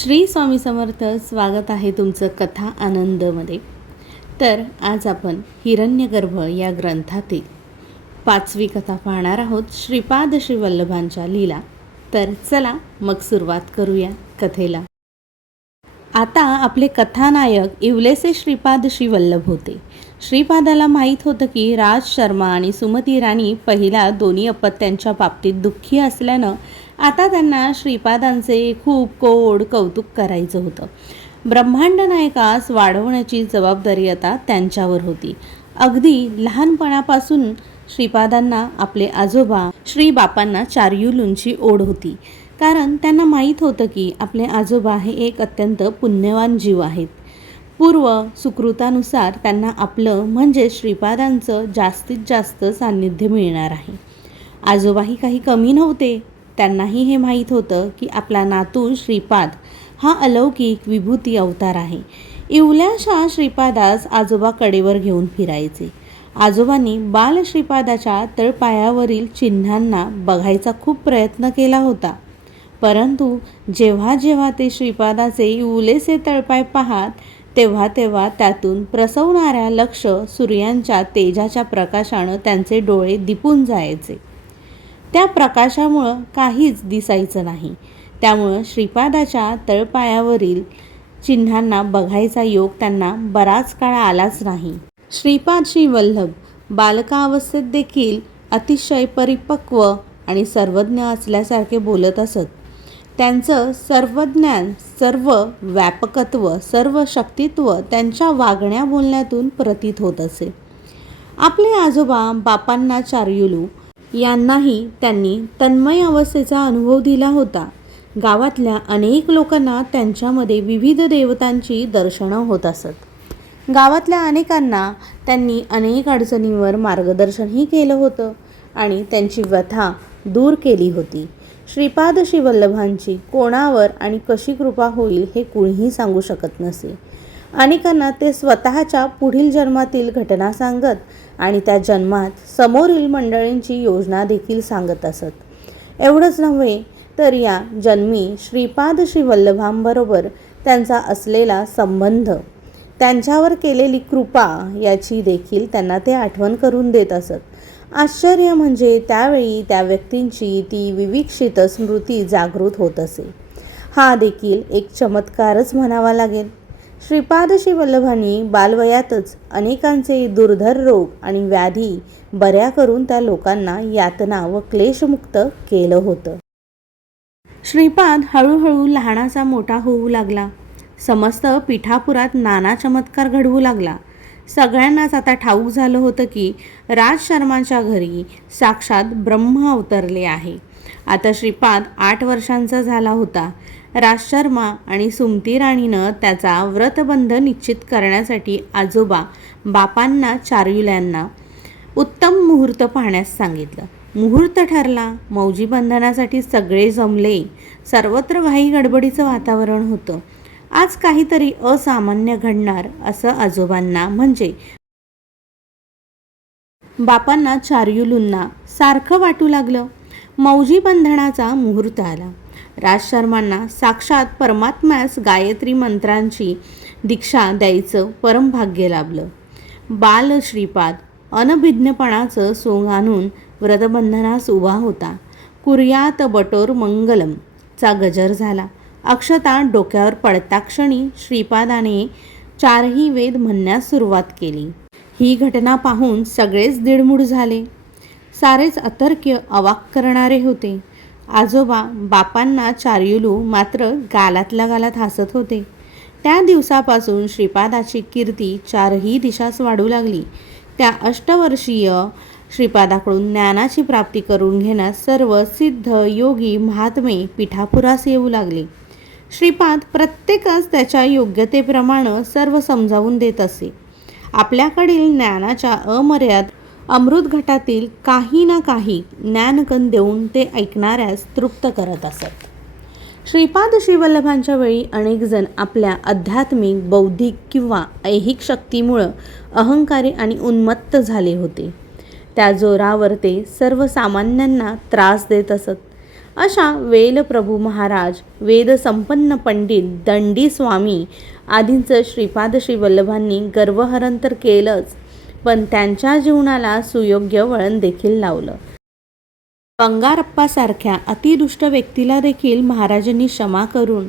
श्री स्वामी समर्थ स्वागत आहे तुमचं कथा आनंदमध्ये. तर आज आपण हिरण्यगर्भ या ग्रंथातील पाचवी कथा पाहणार आहोत. श्रीपाद श्री वल्लभांच्या लीला. तर चला मग सुरुवात करूया कथेला. आता आपले कथानायक इवलेसे श्रीपाद श्रीवल्लभ होते. श्रीपादाला माहीत होतं की राज शर्मा आणि सुमती राणी पहिला दोन्ही अपत्यांच्या बाबतीत दुःखी असल्यानं आता त्यांना श्रीपादांचे खूप कोड कौतुक करायचं होतं. ब्रह्मांड नायकास वाढवण्याची जबाबदारी आता त्यांच्यावर होती. अगदी लहानपणापासून श्रीपादांना आपले आजोबा श्री बापांना चारयुलूंची ओढ होती. कारण त्यांना माहीत होतं की आपले आजोबा हे एक अत्यंत पुण्यवान जीव आहेत. पूर्व सुकृतानुसार त्यांना आपलं म्हणजे श्रीपादांचं जास्तीत जास्त सान्निध्य मिळणार आहे. आजोबाही काही कमी नव्हते. त्यांनाही हे माहीत होतं की आपला नातू श्रीपाद हा अलौकिक विभूती अवतार आहे. इवल्याशा श्रीपादास आजोबा कडेवर घेऊन फिरायचे. आजोबांनी बाल श्रीपादाच्या तळपायावरील चिन्हांना बघायचा खूप प्रयत्न केला होता. परंतु जेव्हा जेव्हा ते श्रीपादाचे इवलेसे तळपाय पाहात तेव्हा तेव्हा त्यातून प्रसवणाऱ्या लक्ष सूर्यांच्या तेजाच्या प्रकाशानं त्यांचे डोळे दिपून जायचे. त्या प्रकाशामुळं काहीच दिसायचं नाही. त्यामुळं श्रीपादाच्या तळपायावरील चिन्हांना बघायचा योग त्यांना बराच काळ आलाच नाही. श्रीपाद श्री वल्लभ बालकावस्थेत देखील अतिशय परिपक्व आणि सर्वज्ञ असल्यासारखे बोलत असत. त्यांचं सर्वज्ञान सर्व व्यापकत्व सर्व शक्तित्व त्यांच्या वागण्या बोलण्यातून प्रतीत होत असे. आपले आजोबा बापांना चारयुलू यांनाही त्यांनी तन्मय अवस्थेचा अनुभव दिला होता. गावातल्या अनेक लोकांना त्यांच्यामध्ये विविध देवतांची दर्शनं होत असत. गावातल्या अनेकांना त्यांनी अनेक अडचणींवर मार्गदर्शनही केलं होतं आणि त्यांची व्यथा दूर केली होती. श्रीपाद श्रीवल्लभांची कोणावर आणि कशी कृपा होईल हे कुणीही सांगू शकत नसे. अनेकांना ते स्वतःच्या पुढील जन्मातील घटना सांगत आणि त्या जन्मात समोरील मंडळींची योजना देखील सांगत असत. एवढंच नव्हे तर या जन्मी श्रीपाद श्रीवल्लभांबरोबर त्यांचा असलेला संबंध त्यांच्यावर केलेली कृपा याची देखील त्यांना ते आठवण करून देत असत. आश्चर्य म्हणजे त्यावेळी त्या व्यक्तींची ती विविक्षित स्मृती जागृत होत असे. हा देखील एक चमत्कारच म्हणावा लागेल. श्रीपाद श्रीवल्लभांनी बालवयातच अनेकांचे दुर्धर रोग आणि व्याधी बऱ्या करून त्या लोकांना यातना व क्लेशमुक्त केलं होतं. श्रीपाद हळूहळू लहानाचा मोठा होऊ लागला. समस्त पिठापुरात नाना चमत्कार घडवू लागला. सगळ्यांनाच आता ठाऊक झालं होतं की राज शर्माच्या घरी साक्षात ब्रह्म अवतरले आहे. आता श्रीपाद आठ वर्षांचा झाला होता. राज शर्मा आणि सुमती राणीनं त्याचा व्रतबंध निश्चित करण्यासाठी आजोबा बापांना चारुल्यांना उत्तम मुहूर्त पाहण्यास सांगितलं. मुहूर्त ठरला. मौजी बंधनासाठी सगळे जमले. सर्वत्र घाई गडबडीचं वातावरण होतं. आज काहीतरी असामान्य घडणार असं आजोबांना म्हणजे. बापांना चारयुलूंना सारखं वाटू लागलं. मौजी बंधनाचा मुहूर्त आला. राज शर्मांना साक्षात परमात्म्यास गायत्री मंत्रांची दीक्षा द्यायचं परमभाग्य लाभलं. बाल श्रीपाद अनभिज्ञपणाचं सोंग आणून व्रतबंधनास उभा होता. कुर्यात बटोर मंगलम चा गजर झाला. अक्षता डोक्यावर पडताक्षणी श्रीपादाने चारही वेद म्हणण्यास सुरुवात केली. ही घटना पाहून सगळेच दिडमूड झाले. सारेच अतर्क्य अवाक करणारे होते. आजोबा बापांना चारयुलू मात्र गालातल्या गालात हसत होते. त्या दिवसापासून श्रीपादाची कीर्ती चारही दिशास वाढू लागली. त्या अष्टवर्षीय श्रीपादाकडून ज्ञानाची प्राप्ती करून घेण्यास सर्व सिद्ध योगी महात्मे पिठापुरास येऊ लागले. श्रीपाद प्रत्येकास त्याच्या योग्यतेप्रमाणे सर्व समजावून देत असे. आपल्याकडील ज्ञानाच्या अमर्याद अमृत घटातील काही ना काही ज्ञानकण देऊन ते ऐकणाऱ्यास तृप्त करत असत. श्रीपाद श्रीवल्लभांच्या वेळी अनेकजण आपल्या आध्यात्मिक बौद्धिक किंवा ऐहिक शक्तीमुळं अहंकारी आणि उन्मत्त झाले होते. त्या जोरावर ते सर्वसामान्यांना त्रास देत असत. अशा वेलप्रभू महाराज वेदसंपन्न पंडित दंडी स्वामी आदींचं श्रीपाद श्रीवल्लभांनी गर्वहरण तर केलंच पण त्यांच्या जीवनाला सुयोग्य वळण देखील लावलं. बंगारप्पासारख्या अतिदुष्ट व्यक्तीला देखील महाराजांनी क्षमा करून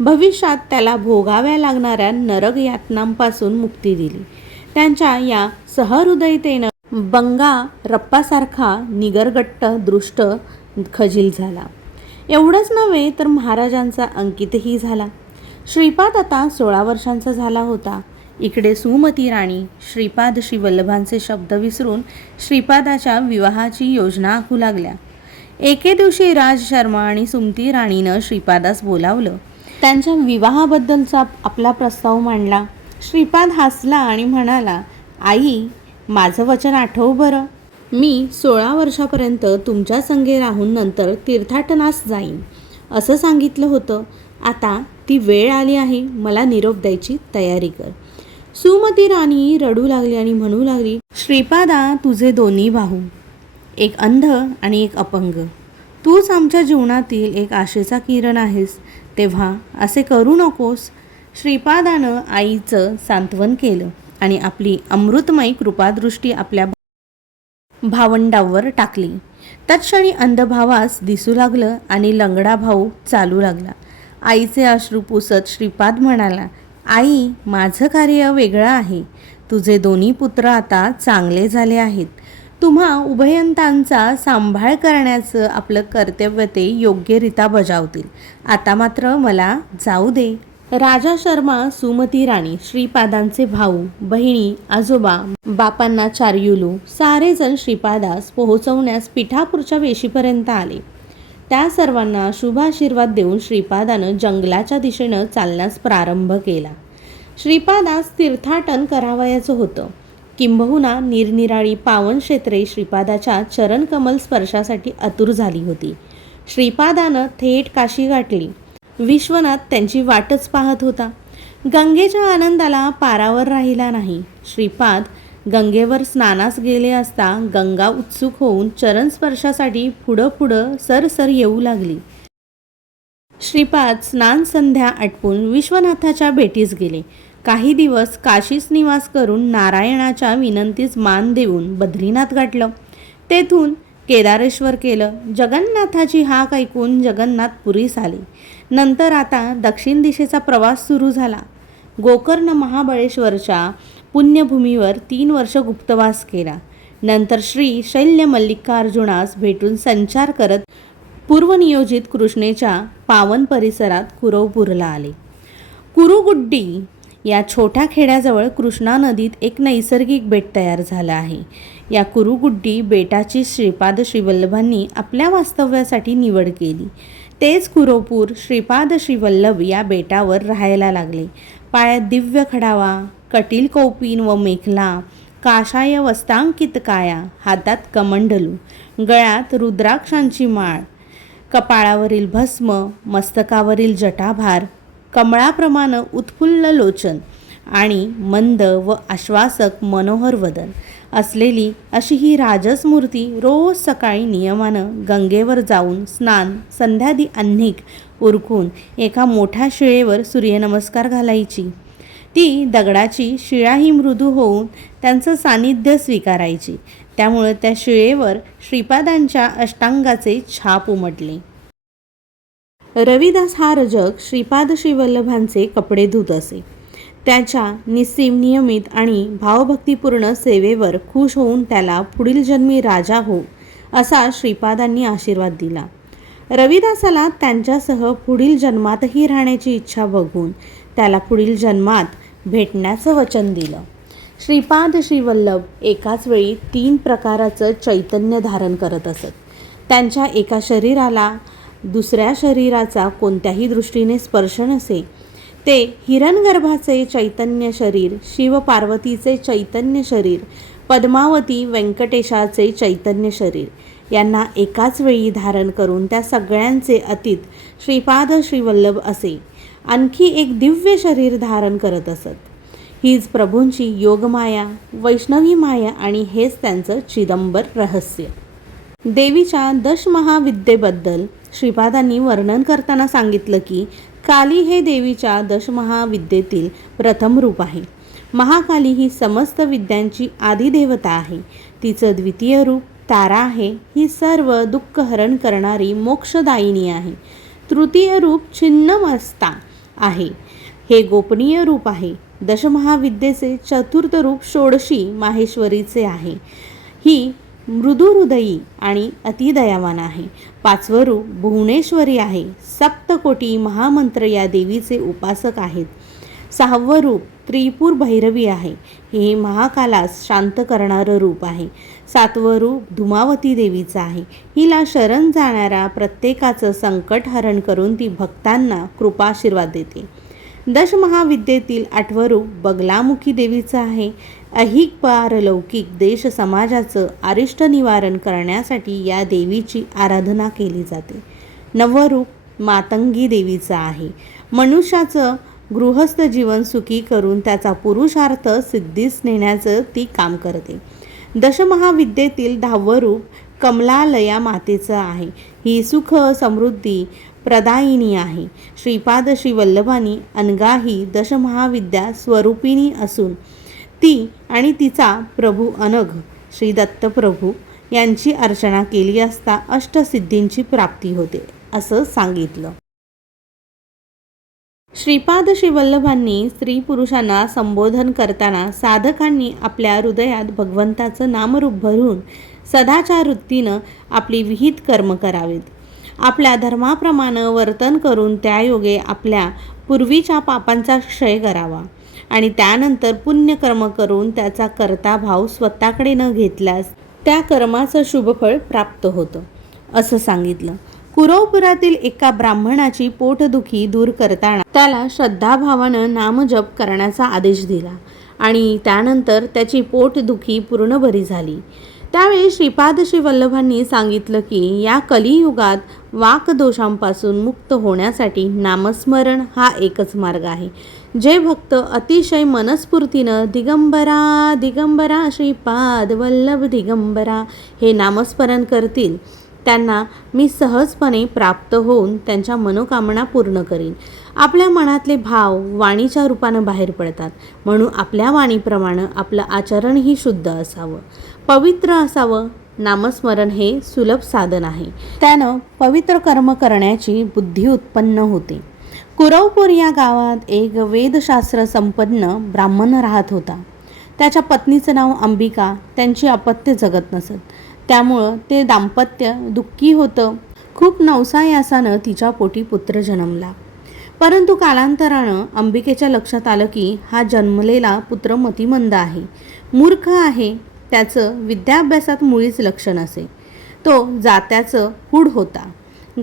भविष्यात त्याला भोगाव्या लागणाऱ्या नरक यातनांपासून मुक्ती दिली. त्यांच्या या सहृदयतेनं बंगा रप्पासारखा निगरगट्ट दृष्ट खजील झाला. एवढंच नव्हे तर महाराजांचा अंकितही झाला. श्रीपाद आता सोळा वर्षांचा झाला होता. इकडे सुमती राणी श्रीपाद श्री वल्लभांचे शब्द विसरून श्रीपादाच्या विवाहाची योजना आखू लागल्या. एके दिवशी राज शर्मा आणि सुमती राणीनं श्रीपादास बोलावलं. त्यांच्या विवाहाबद्दलचा आपला प्रस्ताव मांडला. श्रीपाद हसला आणि म्हणाला आई माझं वचन आठव बरं. मी सोळा वर्षापर्यंत तुमच्या संगे राहून नंतर तीर्थाटनास जाईन. असं सांगितलं होतं. आता ती वेळ आली आहे. मला निरोप द्यायची तयारी कर. सुमती राणी रडू लागली आणि म्हणू लागली श्रीपादा तुझे दोन्ही भाऊ एक अंध आणि एक अपंग. तूच आमच्या जीवनातील एक आशेचा किरण आहेस. तेव्हा असे करू नकोस. श्रीपादानं आईचं सांत्वन केलं आणि आपली अमृतमयी कृपादृष्टी आपल्या भावंडावर टाकली. तत्क्षणी अंधभावास दिसू लागलं आणि लंगडा भाऊ चालू लागला. आईचे अश्रू पुसत श्रीपाद म्हणाला आई माझं कार्य वेगळं आहे. तुझे दोन्ही पुत्र आता चांगले झाले आहेत. तुम्हा उभयंतांचा सांभाळ करण्याचं आपलं कर्तव्य ते योग्यरित्या बजावतील. आता मात्र मला जाऊ दे. राजा शर्मा सुमती राणी श्रीपादांचे भाऊ बहिणी आजोबा बापांना चारयुलू सारेजण श्रीपादास पोहोचवण्यास पिठापूरच्या वेशीपर्यंत आले. त्या सर्वांना शुभाशीर्वाद देऊन श्रीपादानं जंगलाच्या दिशेनं चालण्यास प्रारंभ केला. श्रीपादास तीर्थाटन करावयाचं होतं. किंबहुना निरनिराळी पावन क्षेत्रे श्रीपादाच्या चरणकमल स्पर्शासाठी आतुर झाली होती. श्रीपादानं थेट काशी गाठली. विश्वनाथ त्यांची वाटच पाहत होता. गंगेच्या आनंदाला पारावर राहिला नाही. श्रीपाद गंगेवर स्नानास गेले असता गंगा उत्सुक होऊन चरण स्पर्शासाठी पुढं पुढं सरसर येऊ लागली. श्रीपाद स्नान संध्या आटपून विश्वनाथाच्या भेटीस गेले. काही दिवस काशीस निवास करून नारायणाच्या विनंतीस मान देऊन बद्रीनाथ गाठलं. तेथून केदारेश्वर केलं. जगन्नाथाची हाक ऐकून जगन्नाथ पुरीस आले. नंतर आता दक्षिण दिशेचा प्रवास सुरू झाला. गोकर्ण महाबळेश्वरच्या पुण्यभूमीवर तीन वर्ष गुप्तवास केला. नंतर श्री शैल्य मल्लिकार्जुनास भेटून संचार करत पूर्वनियोजित कृष्णेच्या पावन परिसरात कुरवपूरला आले. कुरुगुड्डी या छोट्या खेड्याजवळ कृष्णा नदीत एक नैसर्गिक बेट तयार झालं आहे. या कुरुगुड्डी बेटाची श्रीपाद श्रीवल्लभांनी आपल्या वास्तव्यासाठी निवड केली. तेच कुरोपूर श्रीपाद श्रीवल्लभ या बेटावर राहायला लागले. पायात दिव्य खडावा कटील कौपीन व मेखला काशाय वस्तांकित काया हातात कमंडलू गळ्यात रुद्राक्षांची माळ कपाळावरील भस्म मस्तकावरील जटाभार कमळाप्रमाणे उत्फुल्ल लोचन आणि मंद व आश्वासक मनोहर वदन असलेली अशी ही राजस मूर्ती रोज सकाळी नियमानं गंगेवर जाऊन स्नान संध्यादी अन्निक उरकून एका मोठ्या शिळेवर सूर्यनमस्कार घालायची. ती दगडाची शिळाही मृदू होऊन त्यांचं सानिध्य स्वीकारायची. त्यामुळे त्या शिळेवर श्रीपादांच्या अष्टांगाचे छाप उमटले. रविदास हा रजक श्रीपाद श्रीवल्लभांचे कपडे धुत असे. त्याच्या निस्सीम नियमित आणि भावभक्तीपूर्ण सेवेवर खुश होऊन त्याला पुढील जन्मी राजा हो असा श्रीपादांनी आशीर्वाद दिला. रविदासाला त्यांच्यासह पुढील जन्मातही राहण्याची इच्छा बघून त्याला पुढील जन्मात भेटण्याचं वचन दिलं. श्रीपाद श्रीवल्लभ एकाच वेळी तीन प्रकाराचं चैतन्य धारण करत असत. त्यांच्या एका शरीराला दुसऱ्या शरीराचा कोणत्याही दृष्टीने स्पर्श नसे. ते हिरणगर्भाचे चैतन्य शरीर शिवपार्वतीचे चैतन्य शरीर पद्मावती व्यंकटेशाचे चैतन्य शरीर यांना एकाच वेळी धारण करून त्या सगळ्यांचे अतीत श्रीपाद श्रीवल्लभ असे. आणखी एक दिव्य शरीर धारण करत असत. हीच प्रभूंची योगमाया वैष्णवी माया आणि हेच त्यांचं चिदंबर रहस्य. देवीच्या दशमहाविद्येबद्दल श्रीपादांनी वर्णन करताना सांगितलं की काली हे देवीच्या दशमहाविद्येतील प्रथम रूप आहे. महाकाली ही समस्त विद्यांची आदिदेवता आहे. तिचं द्वितीय रूप तारा आहे. ही सर्व दुःख हरण करणारी मोक्षदायिनी आहे. तृतीय रूप छिन्नमस्ता. आहे. हे गोपनीय रूप आहे. दशमहाविद्येचे चतुर्थ रूप षोडशी माहेश्वरीचे आहे. ही मृदुहृदयी आणि अतिदयावान आहे. पाचवं रूप भुवनेश्वरी आहे. सप्तकोटी महामंत्र या देवीचे उपासक आहेत. सहावं रूप त्रिपूर भैरवी आहे. हे महाकालास शांत करणारं रूप आहे. सातवं रूप धुमावती देवीचं आहे. हिला शरण जाणाऱ्या प्रत्येकाचं संकट हरण करून ती भक्तांना कृपाशीर्वाद देते. दशमहाविद्येतील आठवं रूप बगलामुखी देवीचं आहे. अहिक पारलौकिक देश समाजाचं आरिष्ट निवारण करण्यासाठी या देवीची आराधना केली जाते. नवरूप मातंगी देवीचं आहे. मनुष्याचं गृहस्थ जीवन सुखी करून त्याचा पुरुषार्थ सिद्धीस नेण्याचं ती काम करते. दशमहाविद्येतील दहावं रूप कमलालया मातेचं आहे. ही सुख समृद्धी प्रदायिनी आहे. श्रीपाद श्री वल्लभानी अनगा ही दशमहाविद्या स्वरूपिणी असून ती आणि तिचा प्रभू अनघ श्री दत्तप्रभू यांची अर्चना केली असता अष्टसिद्धींची प्राप्ती होते असं सांगितलं. श्रीपाद श्री वल्लभांनी स्त्री पुरुषांना संबोधन करताना साधकांनी आपल्या हृदयात भगवंताचं नामरूप भरून सदाच्या वृत्तीनं आपली विहित कर्म करावेत. आपल्या धर्माप्रमाणे वर्तन करून त्यायोगे आपल्या पूर्वीच्या पापांचा क्षय करावा आणि त्यानंतर पुण्यकर्म करून त्याचा कर्ता भाव स्वतःकडे न घेतल्यास त्या कर्माचं शुभफळ प्राप्त होतं असं सांगितलं. कुरवपुरातील एका ब्राह्मणाची पोटदुखी दूर करताना त्याला श्रद्धाभावानं नामजप करण्याचा आदेश दिला आणि त्यानंतर त्याची पोटदुखी पूर्ण बरी झाली. त्यावेळी श्रीपाद श्री वल्लभांनी सांगितलं की या कलियुगात वाकदोषांपासून मुक्त होण्यासाठी नामस्मरण हा एकच मार्ग आहे. जे भक्त अतिशय मनस्फूर्तीनं दिगंबरा दिगंबरा श्रीपाद वल्लभ दिगंबरा हे नामस्मरण करतील त्यांना मी सहजपणे प्राप्त होऊन त्यांच्या मनोकामना पूर्ण करीन. आपल्या मनातले भाव वाणीच्या रूपानं बाहेर पडतात. म्हणून आपल्या वाणीप्रमाणे आपलं आचरणही शुद्ध असावं. पवित्र असावं. नामस्मरण हे सुलभ साधन आहे. त्यानं पवित्र कर्म करण्याची बुद्धी उत्पन्न होते. कुरवपूर या गावात एक वेदशास्त्र संपन्न ब्राह्मण राहत होता. त्याच्या पत्नीचं नाव अंबिका. त्यांची अपत्य जगत नसत. त्यामुळं ते दाम्पत्य दुःखी होतं. खूप नवसायासानं तिच्या पोटी पुत्र जन्मला. परंतु कालांतरानं अंबिकेच्या लक्षात आलं की हा जन्मलेला पुत्र मतिमंद आहे. मूर्ख आहे त्याचं विद्याभ्यासात मुळीच लक्ष नसे. तो जात्याचं हुड होता.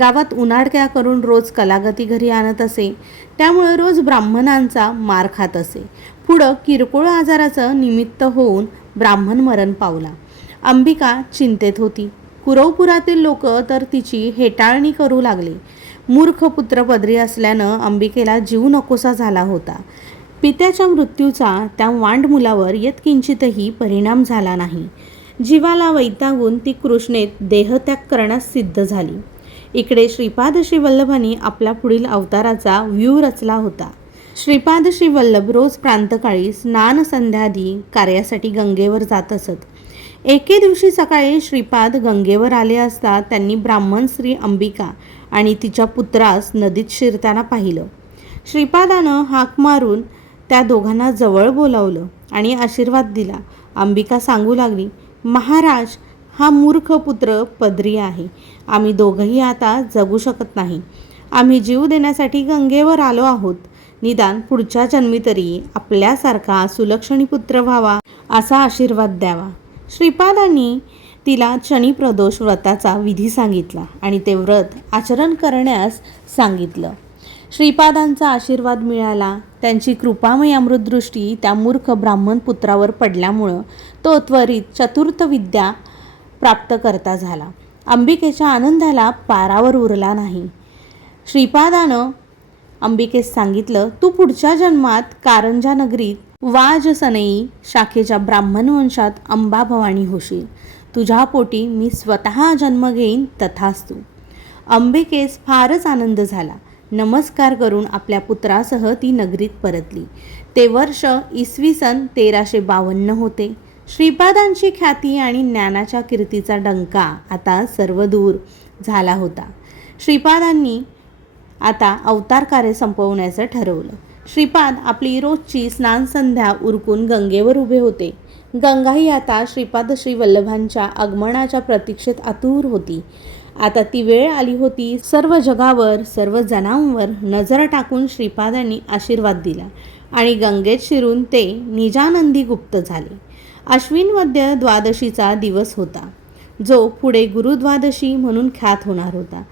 गावात उन्हाडक्या करून रोज कलागती घरी आणत असे. त्यामुळे रोज ब्राह्मणांचा मार खात असे. पुढं किरकोळ आजाराचं निमित्त होऊन ब्राह्मण मरण पावला. अंबिका चिंतेत होती. कुरवपुरातील लोक तर तिची हेटाळणी करू लागले. मूर्ख पुत्र पदरी असल्यानं अंबिकेला जीव नकोसा झाला होता. पित्याच्या मृत्यूचा त्या वांड मुलावर यत्किंचितही परिणाम झाला नाही. जीवाला वैतागून ती कृष्णेत देहत्याग करण्यास सिद्ध झाली. इकडे श्रीपाद श्रीवल्लभांनी आपल्या पुढील अवताराचा व्यू रचला होता. श्रीपाद श्रीवल्लभ रोज प्रांतकाळी स्नान संध्यादी कार्यासाठी गंगेवर जात असत. एके दिवशी सकाळी श्रीपाद गंगेवर आले असता त्यांनी ब्राह्मण श्री अंबिका आणि तिच्या पुत्रास नदीत शिरताना पाहिलं. श्रीपादानं हाक मारून त्या दोघांना जवळ बोलावलं आणि आशीर्वाद दिला. अंबिका सांगू लागली महाराज हा मूर्ख पुत्र पदरी आहे. आम्ही दोघंही आता जगू शकत नाही. आम्ही जीव देण्यासाठी गंगेवर आलो आहोत. निदान पुढच्या जन्मी तरी आपल्यासारखा सुलक्षणी पुत्र व्हावा असा आशीर्वाद द्यावा. श्रीपादांनी तिला प्रदोष व्रताचा विधी सांगितला आणि ते व्रत आचरण करण्यास सांगितलं. श्रीपादांचा आशीर्वाद मिळाला. त्यांची कृपामय अमृतदृष्टी त्या मूर्ख ब्राह्मण पुत्रावर पडल्यामुळं तो त्वरित चतुर्थ विद्या प्राप्त करता झाला. अंबिकेच्या आनंदाला पारावर उरला नाही. श्रीपादानं अंबिकेस सांगितलं तू पुढच्या जन्मात कारंजा नगरीत वाजसनई शाखेच्या ब्राह्मण वंशात अंबाभवानी होशील. तुझ्या पोटी मी स्वतः जन्म घेईन तथास्तू. अंबिकेस फारच आनंद झाला. नमस्कार करून आपल्या पुत्रासह ती नगरीत परतली. ते वर्ष इसवी सन तेराशे बावन्न होते. श्रीपादांची ख्याती आणि ज्ञानाच्या कीर्तीचा डंका आता सर्वदूर झाला होता. श्रीपादांनी आता अवतार कार्य संपवण्याचं ठरवलं. श्रीपाद आपली रोजची स्नानसंध्या उरकून गंगेवर उभे होते. गंगाही आता श्रीपाद श्री वल्लभांच्या आगमनाच्या प्रतीक्षेत आतूर होती. आता ती वेळ आली होती सर्व जगावर सर्व जनांवर नजर टाकून श्रीपादांनी आशीर्वाद दिला आणि गंगेत शिरून ते निजानंदी गुप्त झाले. अश्विनवद्य द्वादशीचा दिवस होता. जो पुढे गुरुद्वादशी म्हणून ख्यात होणार होता.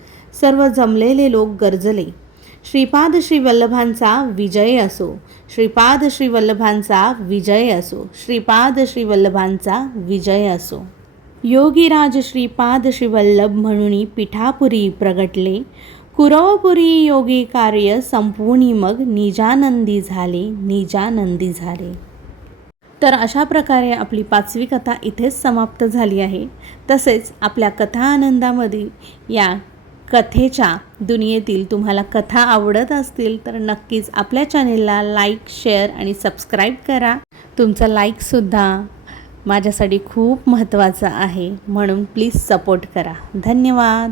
सर्व जमलेले लोक गरजले. श्रीपाद श्री वल्लभांचा विजय असो. श्रीपाद श्री वल्लभांचा विजय असो. श्रीपाद श्री वल्लभांचा विजय असो. योगीराज श्रीपाद श्रीवल्लभ म्हणून पिठापुरी प्रगटले. कुरवपुरी योगी कार्य संपूर्णी मग निजानंदी झाले निजानंदी झाले. तर अशा प्रकारे आपली पाचवी कथा इथेच समाप्त झाली आहे. तसेच आपल्या कथा आनंदामध्ये या कथेच्या दुनियेतील तुम्हाला कथा आवडत असतील तर नक्कीच आपल्या चॅनेलला लाईक शेअर आणि सबस्क्राईब करा. तुमचा लाईकसुद्धा माझ्यासाठी खूप महत्त्वाचा आहे. म्हणून प्लीज सपोर्ट करा. धन्यवाद.